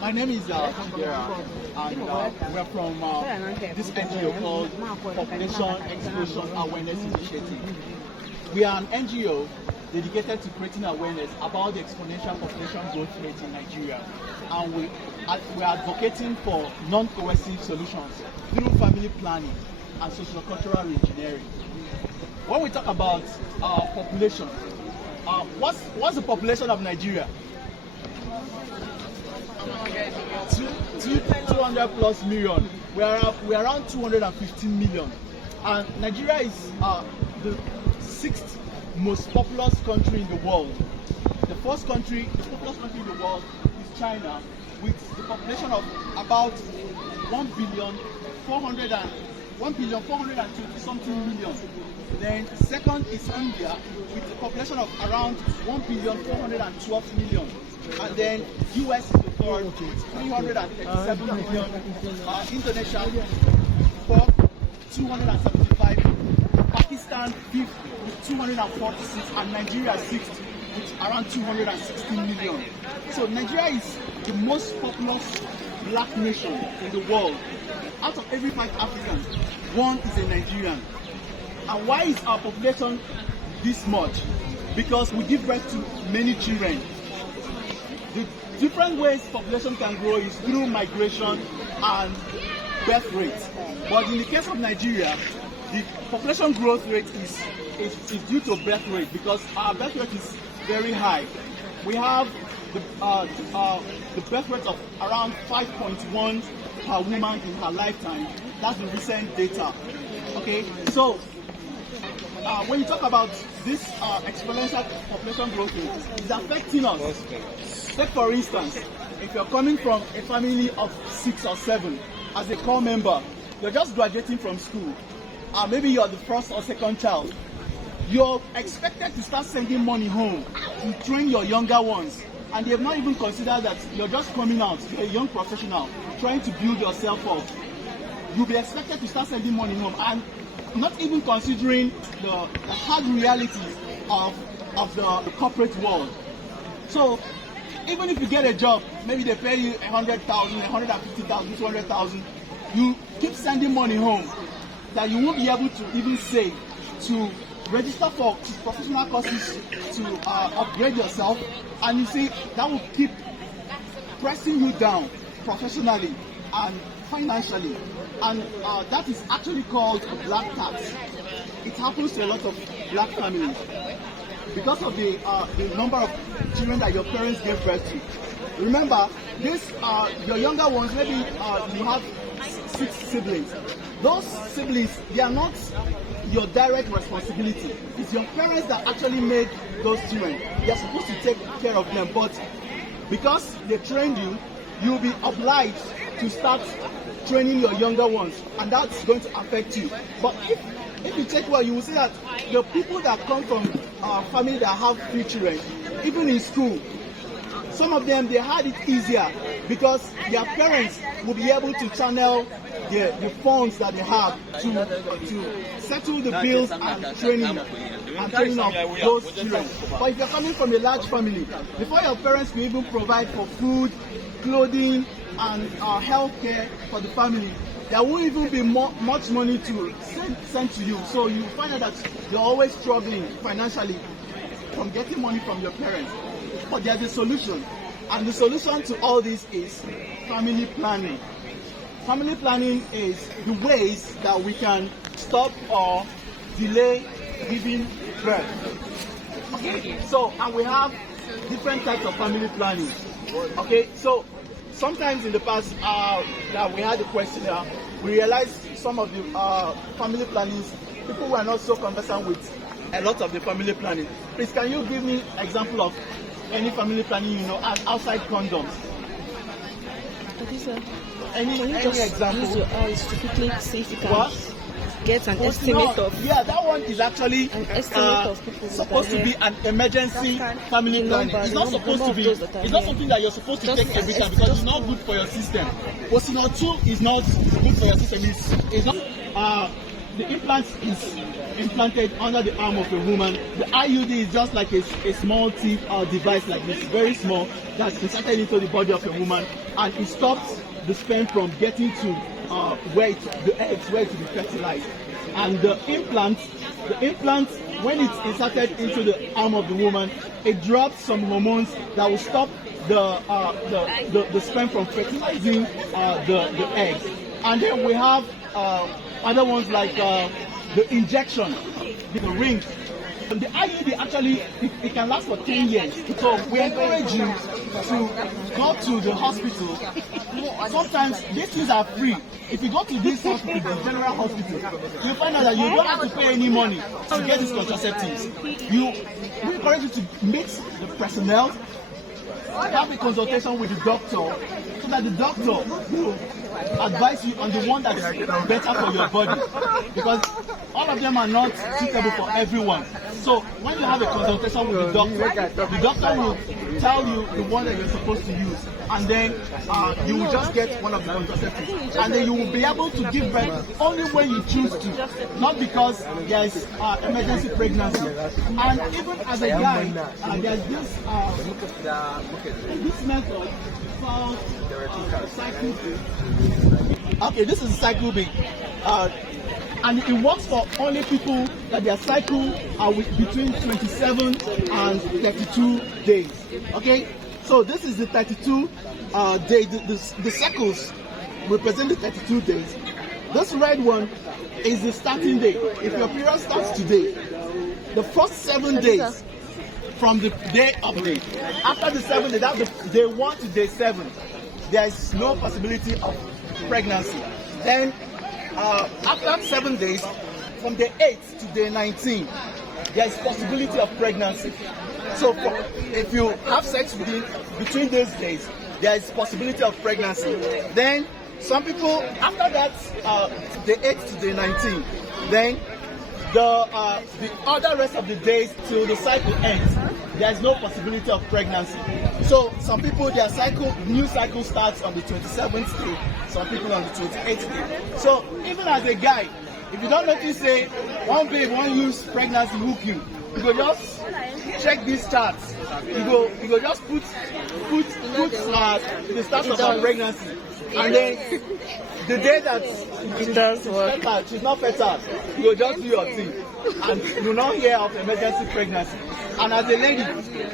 My name is Kandera, and we're from this NGO called Population Explosion Awareness Initiative. We are an NGO dedicated to creating awareness about the exponential population growth rate in Nigeria, and we are advocating for non-coercive solutions through family planning and socio-cultural engineering. When we talk about population, what's the population of Nigeria? 200 plus million. We're around 215 million, and Nigeria is the 6th most populous country in the world. The first country, the populous country in the world is China, with the population of about 1,420 something million. Then second is India, with a population of around 1,412 million. And then US is the third with 337 million. Indonesia fourth, 275. Pakistan fifth with 246, and Nigeria sixth with around 216 million. So Nigeria is the most populous black nation in the world. Out of every 5 Africans, 1 is a Nigerian. And why is our population this much? Because we give birth to many children. The different ways population can grow is through migration and birth rate. But in the case of Nigeria, the population growth rate is due to birth rate, because our birth rate is very high. We have the birth rate of around 5.1 per woman in her lifetime. That's the recent data. Okay, so when you talk about this exponential population growth rate, it's affecting us. Take for instance, if you're coming from a family of 6 or 7 as a core member, you're just graduating from school, maybe you're the first or second child, you're expected to start sending money home to train your younger ones, and they have not even considered that you're just coming out, you're a young professional trying to build yourself up. You'll be expected to start sending money home, and not even considering the hard realities of the corporate world. So even if you get a job, maybe they pay you 100,000, 150,000, 200,000, you keep sending money home that you won't be able to even save to register for professional courses to upgrade yourself, and you see that will keep pressing you down professionally and financially, and that is actually called a black tax. It happens to a lot of black families because of the number of children that your parents gave birth to. Remember, this your younger ones, maybe you have 6 siblings. Those siblings, they are not your direct responsibility. It's your parents that actually made those children. They are supposed to take care of them, but because they trained you, you'll be obliged to start training your younger ones, and that's going to affect you. But if you check well, you will see that the people that come from family that have 3 children, even in school, some of them, they had it easier because their parents will be able to channel the funds that they have to settle the bills and training of those children. But if you're coming from a large family, before your parents will even provide for food, clothing, and health care for the family, there won't even be much money to send to you. So you find out that you're always struggling financially from getting money from your parents. But there's a solution, and the solution to all this is family planning. Family planning is the ways that we can stop or delay giving birth. Okay, so, and we have different types of family planning. Okay, so sometimes in the past that we had a questionnaire, we realized some of the family plannings, people were not so conversant with a lot of the family planning. Please, can you give me an example of any family planning you know outside condoms? Okay, sir. Any example? Use your eyes to quickly see if you can get an estimate of. Yeah, that one is actually an estimate of people supposed to be an emergency family planning. It's not supposed to be. It's not something that you're supposed to take every time because it's not good for your system. Posting 2 is not good for your system. It's not. the implant is implanted under the arm of a woman. The IUD is just like a small tip device like this, very small, that's inserted into the body of a woman, and it stops the sperm from getting to the eggs where it will be fertilized. And the implant, when it's inserted into the arm of the woman, it drops some hormones that will stop the sperm from fertilizing the eggs. And then we have other ones like the injection, the ring. The IUD actually, it can last for 10 years. So we encourage you to go to the hospital. Sometimes these things are free. If you go to this hospital, the general hospital, you find out that you don't have to pay any money to get these contraceptives. We encourage you to meet the personnel, have a consultation with the doctor, so that the doctor will advise you on the one that is better for your body, because all of them are not suitable for everyone. So when you have a consultation with the doctor will tell you the one that you're supposed to use, and then you will just get one of the contraceptives, and then you will be able to give birth only when you choose to, not because there is emergency pregnancy. And even as a guy, there's this method called cycle B. Okay, this is cycle B. And it works for only people that their cycle are between 27 and 32 days. Okay, so this is the 32 day. The circles represent the 32 days. This red one is the starting day. If your period starts today, the first 7 days from the day of the, after the 7 days, that's the day 1 to day 7, there is no possibility of pregnancy. Then after 7 days, from day 8 to day 19, there is possibility of pregnancy. So if you have sex between those days, there is possibility of pregnancy. Then some people, after that, day 8 to day 19, then the other rest of the days till the cycle ends, there is no possibility of pregnancy. So some people, their new cycle starts on the 27th day, some people on the 28th day. So even as a guy, if you don't notice, say, one babe won't use pregnancy hook you go just check these charts. You go just put the start of her pregnancy, and then the day that she's not fertile, you go just do your thing, and you will not hear of emergency pregnancy. And as a lady,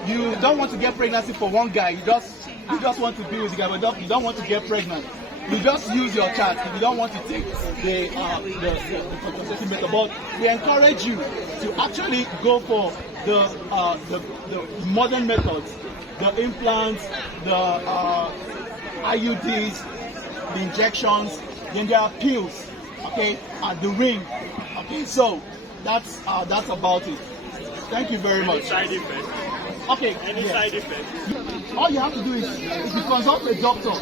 you don't want to get pregnancy for one guy. You just want to be with the guy, but you don't want to get pregnant. You just use your chart if you don't want to take the contraceptive method. But we encourage you to actually go for the modern methods, the implants, the IUDs, the injections, then there are pills, okay, and the ring. Okay, so that's about it. Thank you very much. Side effect. Okay. Any side effect? All you have to do is to consult a doctor.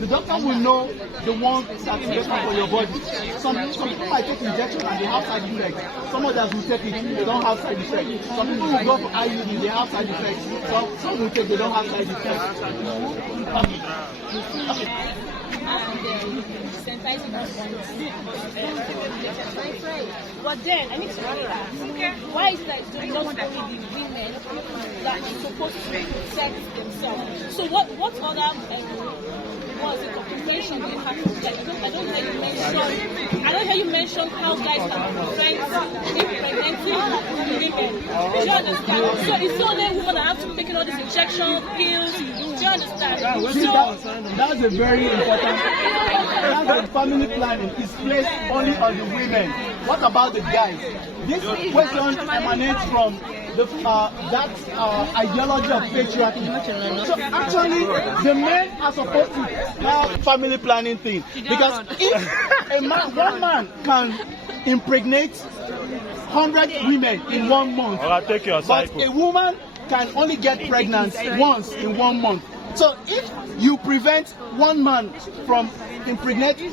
The doctor will know the one that's better for your body. Some people might take injection and they have side effects. Some others will take it, they don't have side effects. Some people will go for IUD, they have side effects. Some will take, they don't have side effects. Okay. But then I need to ask, why is that not only the women that are supposed to protect themselves? So what other was the complication they have to protect? I don't hear you mention how guys can prevent impregnating women. Do you understand? So it's only women that have to take all these injection pills. Do you understand? That's a very important. That's the family planning is placed only on the women. What about the guys? This question emanates from that ideology of patriarchy. So actually, the men are supposed to have family planning thing, because if one man can impregnate 100 women in 1 month, but a woman can only get pregnant once in 1 month. So if you prevent one man from impregnating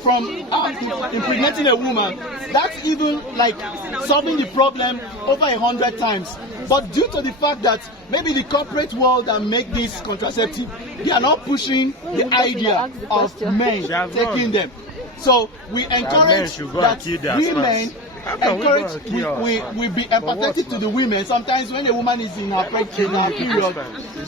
a woman, that's even like solving the problem over 100 times. But due to the fact that maybe the corporate world that make this contraceptive, they are not pushing the idea of men taking them. So we encourage that women encourage, we be empathetic to the women. Sometimes when a woman is in her period,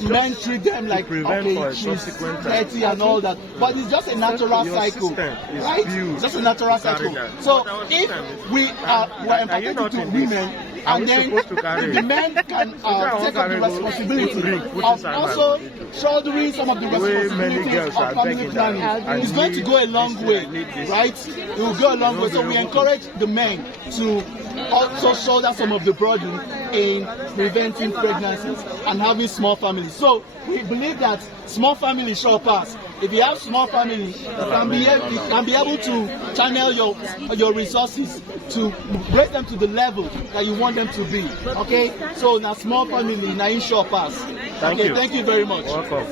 men treat them like, okay, she's 30 and all that. But it's just a natural cycle, right? It's just a natural cycle. So if we're empathetic to women, and then the men can take up the responsibility of also shouldering some of the responsibilities of family planning. It's going to go a long way, right? It will go a long way. So we encourage the men to also shoulder some of the burden in preventing pregnancies and having small families. So we believe that small families shall pass. If you have small families, you can be able to channel your resources to raise them to the level that you want them to be. Okay? So now small family, now in shall pass. Thank you. Thank you very much. Welcome.